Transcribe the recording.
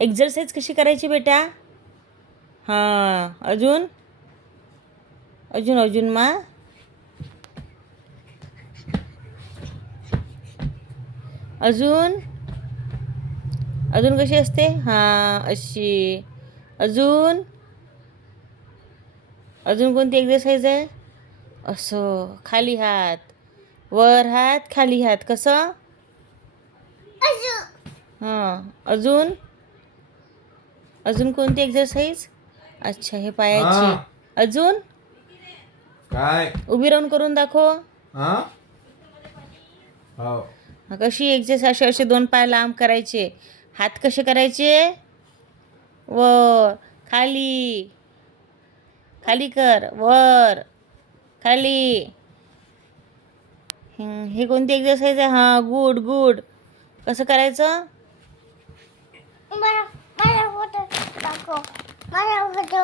Exercise कशी करायची बेटा? हां, अजून अजून अजून मा अजून अजून कशी असते? हां, अशी. अजून अजून कोणती एक्झरसाइज आहे? असं खाली हात, वर हात, खाली हात. कसं? हां, अजून अजून कोणती एक्झरसाइज? अच्छा, हे पायाची. अजून काय उभी राहून करून दाखव. हा हो कशी एक्झरसाइज? असे असे दोन पाय लांब करायचे. हात कसे करायचे? वर खाली, खाली कर, वर खाली. हे कोणती एक्झरसाइज आहे? हां, गुड गुड. कसं करायचं? मला फोटो दाखव. मला फोटो